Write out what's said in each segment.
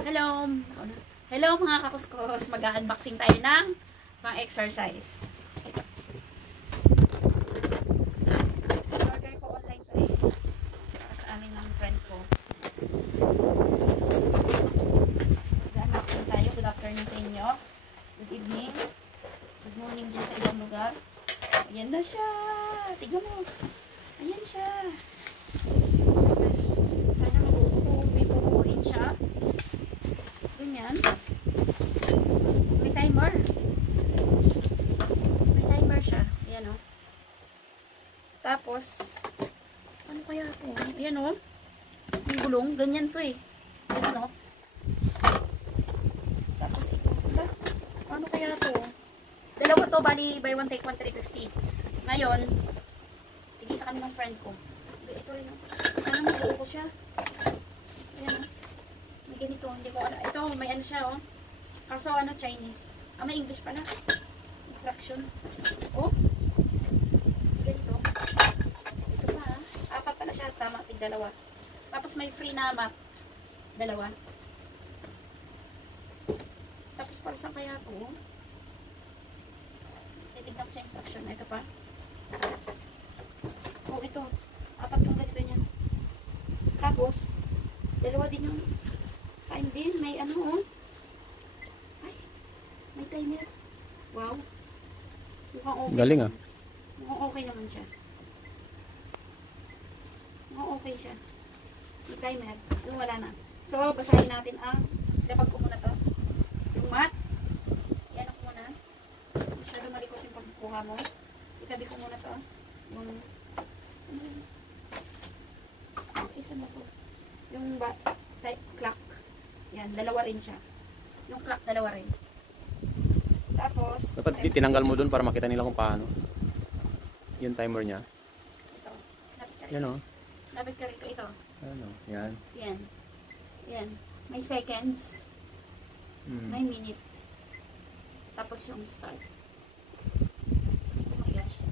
Hello! Hello mga kakuskos! Mag-unboxing tayo ng pang-exercise. Order ko online to eh. Para sa amin ng friend ko. Mag-unboxing tayo. Good afternoon sa inyo. Good evening. Good morning dyan sa ibang lugar. Ayan na siya! Tignan mo! Ayan siya! Sana may pupuin siya. Ganyan. May timer. May timer siya. Ayan o. Tapos, ano kaya ito? Ayan o. Yung gulong. Ganyan to eh. Ayan o. Tapos ito. Ano kaya ito? Dalawa to. Bali, buy one take one, 350. Ngayon, tigisa kami ng friend ko. Ito rin o. Sana mabuo ko siya. Ayan o. May ganito, hindi ko alam. Ito, may ano siya, oh. Kaso, ano, Chinese. Ah, may English pala. Instruction. Oh. Ganito. Ito pa, ha. Apat pala siya. Tama, tig-dalawa. Tapos, may free na map. Dalawa. Tapos, para saan kaya ito, oh? Titignan ko sa instruction. Ito pa. Oh, ito. Apat yung ganito niya. Tapos, dalawa din yung time din. May ano, oh. Ay, may timer. Wow. Mukhang okay. Galing, ah. Mukhang okay naman siya. Mukhang okay siya. May timer. Ano, wala na. So, basahin natin ang, lapag ko muna to. Yung mat. Yan ako muna. Masyado malikos yung pagkuha mo. Itabi ko muna to. Yung, isa mo to. Yung type clock. Yan, dalawa rin siya. Yung clock, dalawa rin. Tapos, dapat tinanggal mo dun para makita nila kung paano. Yung timer niya. Ito. Yan o. Lapit ka rito. Ito. Ano, yan. Yan. Yan. May seconds. May minute. Tapos yung start. Oh my gosh.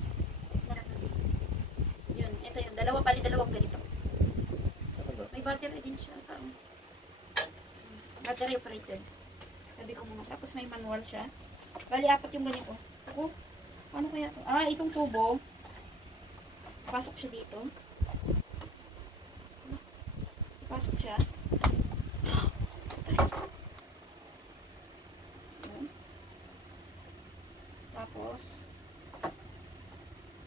Yun. Ito yun. Dalawa pali, dalawang ganito. May battery din siya. Battery operated. Sabi ko muna. Tapos may manual siya. Bali, apat yung ganito. Ako, paano kaya ito? Ah, itong tubo. Pasok siya dito. Pasok siya. Tapos,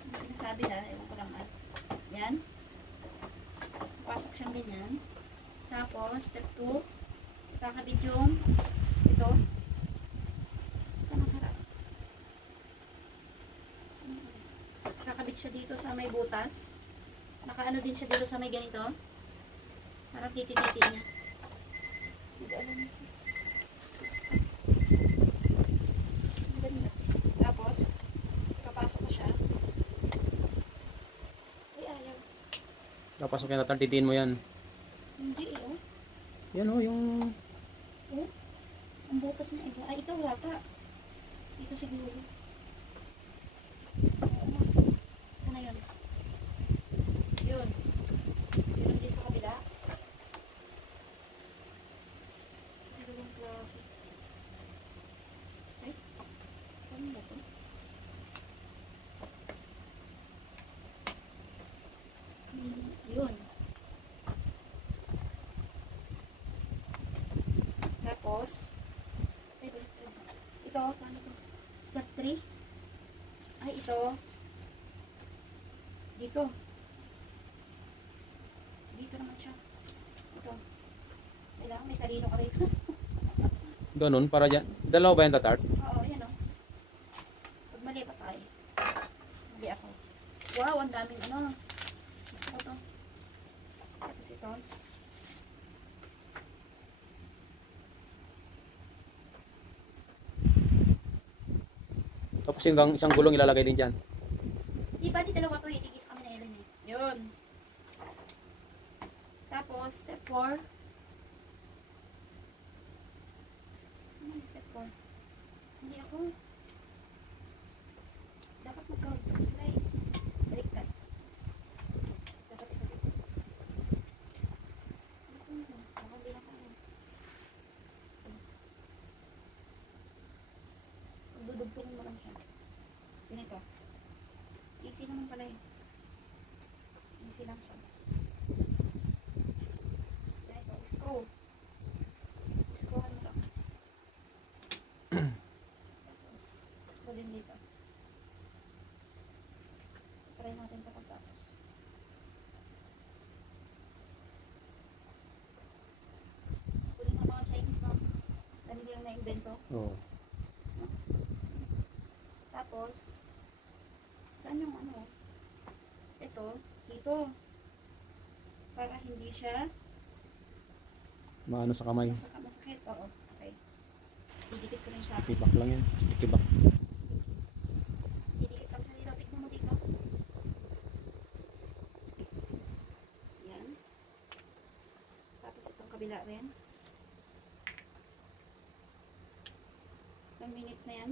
ang sinasabi na, ewan ko lang. Yan. Pasok siyang ganyan. Tapos, step 2. Kakabit yung ito. Saan ang harap? Kakabit siya dito sa may butas. Nakaano din siya dito sa may ganito. Parang titi-titi niya. Tapos, papasok ko siya. Ay, ayaw. Napasok yan natin, titiin mo yan. Hindi eh, oh. Yan o, yung... Oh, ang butas na iba. Ay, ito wata. Ito siguro. Sana yun? Yun. Yun din sa kabila. Dalawang klase. Ay, ano ba ito? Yun. Tapos, ito, paano ito? Step 3. Ay, ito. Dito. Dito naman siya. Ito. Kailangan may talino ka rito. Ganun, para dyan. Dalawa ba yung tatart? Oo, yan o. Pag mali pa tayo. Mali ako. Wow, ang daming ano. Gusto ko to. Tapos ito. Tapos yung isang gulong ilalagay din dyan. Di ba, di dalawa to, itigis kami na ilan eh. Yun. Tapos, step 4. Ano yung step 4? Hindi ako. Dapat mag-count sila eh. Baliktad. Dapat ito dito. Basta mo. Baka hindi na kaya. Tugtugin mo lang siya. Ganito. Easy naman pala eh. Easy lang siya. Ganito. Screw. Screwan mo lang. Tapos, screw din dito. Try natin ito pagtapos. Ito rin ang mga Chinese na dahil nilang na-invento. Oo. Tapos, saan yung ano? Ito, dito. Para hindi siya Maano sa kamay. masakit. Oo, okay. Didikit ko rin sa Sticky back lang yan. Sticky back. Didikit lang sa dito. Tignan mo dito. Yan. Tapos itong kabila rin. Ilang minutes na yan?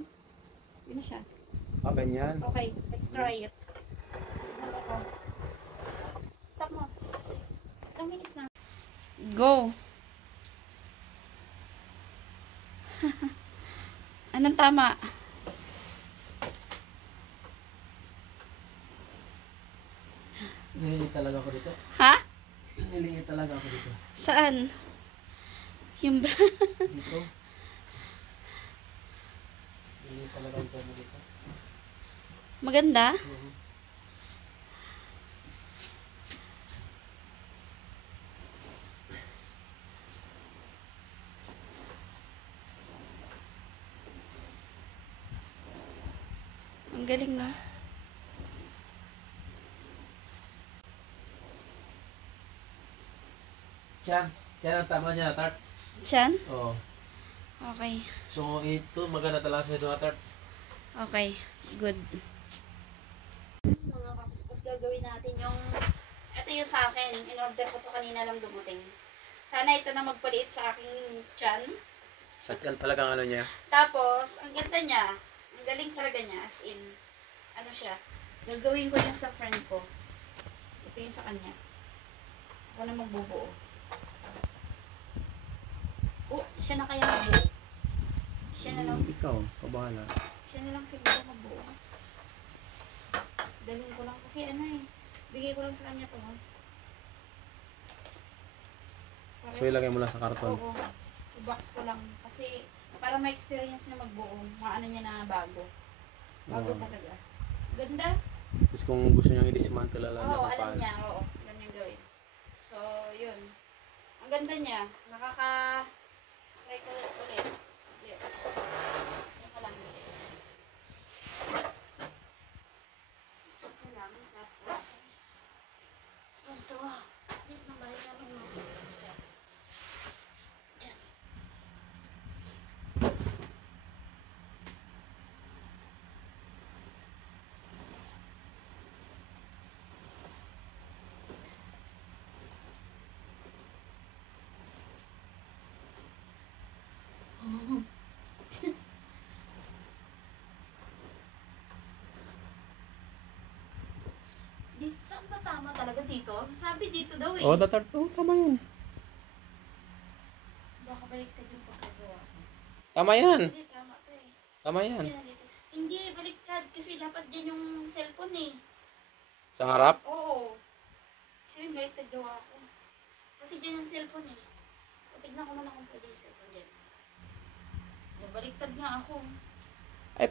Yun na siya. Ah, ganyan. Okay, let's try it. Tignan mo ko. Stop mo. Ilang minutes na? Go! Anong tama? Niliit talaga ako dito. Ha? Niliit talaga ako dito. Saan? Yung Dito. Niliit talaga ang tiyan mo dito. maganda? Ang galing, no? Tiyan. Tiyan ang tama niya, tart. Chan? Oo. Okay. So, ito maganda talaga sa ito, tart. Okay. Good. Mga kapuspos, gagawin natin yung... Ito yung sa akin. In-order ko to kanina lang dumating. Sana ito na magpaliit sa aking chan. Sa tiyan talagang ano niya. Tapos, ang ganda niya. Ang galing talaga niya. As in, ano siya. Gagawin ko yung sa friend ko. Ito yung sa kanya. Ako na magbubuo. Oh, siya na kaya magbuo. Siya na lang. Ikaw, kabahala. Siya na lang siguro magbuo. Dalhin ko lang kasi ano eh. Bigay ko lang sa kanya to. Ha? So ilagay mo lang sa karton. Oo. I-box ko lang. Kasi para ma-experience niya magbuo. Maano niya na bago. Bago Oo. talaga. Ganda. Tapos kung gusto niyang i-dismantle, alam niya Oo, kung alam paano. niya. Oo, alam niyang gawin. So, yun. Ang ganda niya. Try ko ulit. Ulit. Yan ka lang. Ito lang. Tapos, ganito. Ulit na balik namin mo. Diyan. Dito, saan ba tama talaga dito? Sabi dito daw eh. Oh, tart. Oh, tama yun. Baka baliktad yung pagkagawa ko. Tama yan. Hindi, tama to eh. Tama yan. Kasi nandito. Hindi, baliktad. Kasi dapat dyan yung cellphone eh. Sa harap. Oo. Kasi may baliktad gawa ko. Kasi dyan yung cellphone eh. O, tignan ko muna kung pwede yung cellphone dyan. Baliktad nga ako. Ay,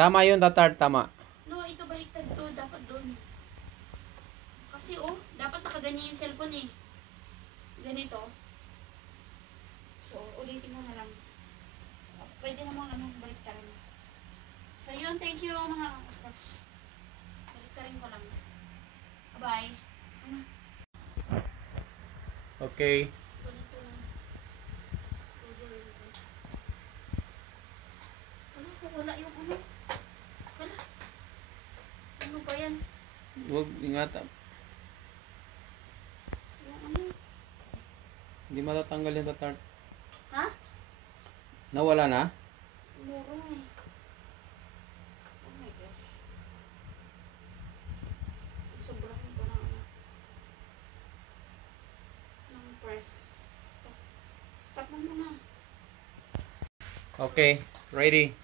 tama yun, tart. Tama. No, ito baliktad to. Dapat doon. Kasi oh, dapat nakaganyan yung cellphone eh. Ganito. So, ulitin mo na lang. Pwede namang ano, baliktarin. So, yun. Thank you mga kakuspas. Baliktarin ko lang. Bye-bye. Ano? Okay. Ganito na. Gagawin ko. Wala yung ano. Wala. Ano ba yan? Huwag, ingat. Yung ano? Hindi matatanggal yung tart. Ha? Nawala na? Murong eh. Oh my gosh. Sobrahan ko ng ano. Ng press. Stop mo muna. Okay. Ready.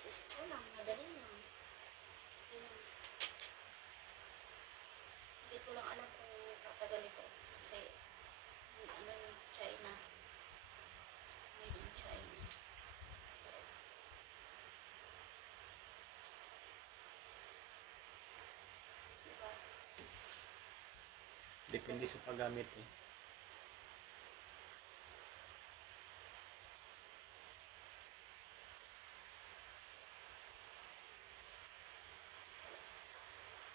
Sis ko lang, madali lang. Yun. Hindi ko lang alam kung tatagal ito. Kasi, ano yung China. Made in China. Diba? Depende sa paggamit eh.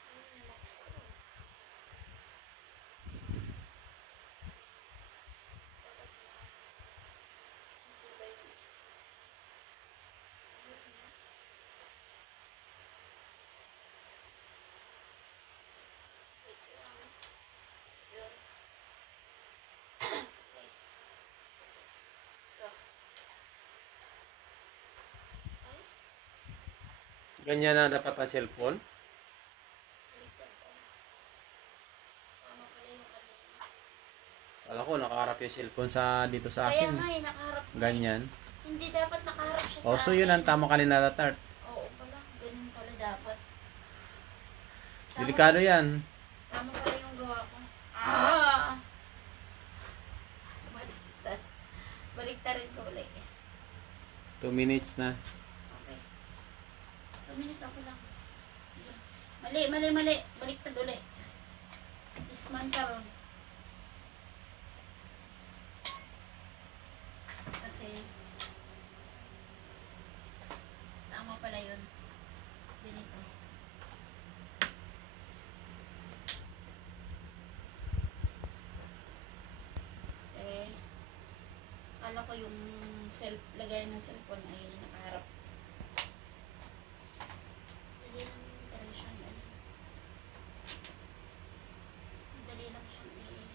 Ayun yung max ko. Dapat na. Hindi ba yung isa? Ayun nga. Wait lang. Yun. Okay. Ito. Ay, Ganyan na dapat ang cellphone. baligtad ko. Tama pala yung kanina. Kala ko nakaharap yung cellphone sa dito sa Kaya akin. nga eh, nakaharap nga eh. Ganyan. Hindi dapat nakaharap siya sa Oh, so yun ang akin. tama kanina na tart. Oo pala, ganun pala dapat. Tama- Delikado yan. Tama pala yung gawa ko. Ah! Baliktad. Baliktarin ko ulit. 2 minutes na. Okay. 2 minutes, okay lang. Sige. Mali. Baliktad ulit. Dismantle. Kasi, tama pala yun. Ganito. Kasi, akala ko yung lagayan ng cellphone ay nakaharap. Dali lang siyang ano. Dali lang siyang gawin.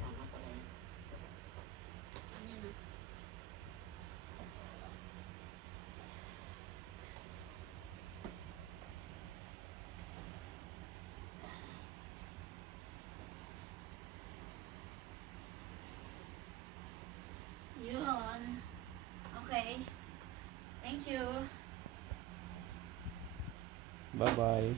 Tama pala yun. Ganyan na. Yun. Okay. Thank you. Bye-bye.